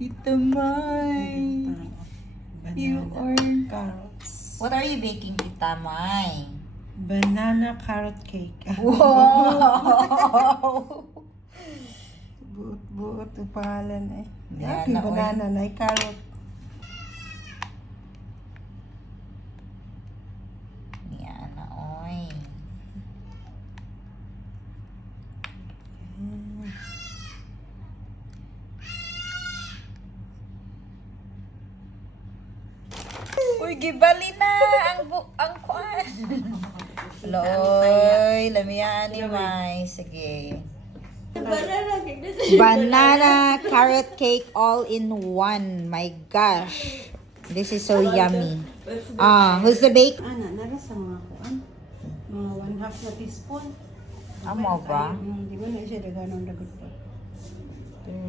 Tita May. You are... Carrots. What are you baking, Tita May? Banana carrot cake. Wow! Buot ang pangalan eh. Yan Okay, na, banana na carrot. Yan na, oy. Uy, gibali na ang kuan. Loy, lamian ni May. Sige. Banana carrot cake all in one. My gosh. This is so yummy. Who's the bake? Ana, narasa mga kuan. Mga 1/2 na teaspoon. Amo ba? Di ba na siya daganong dagot pa. Pero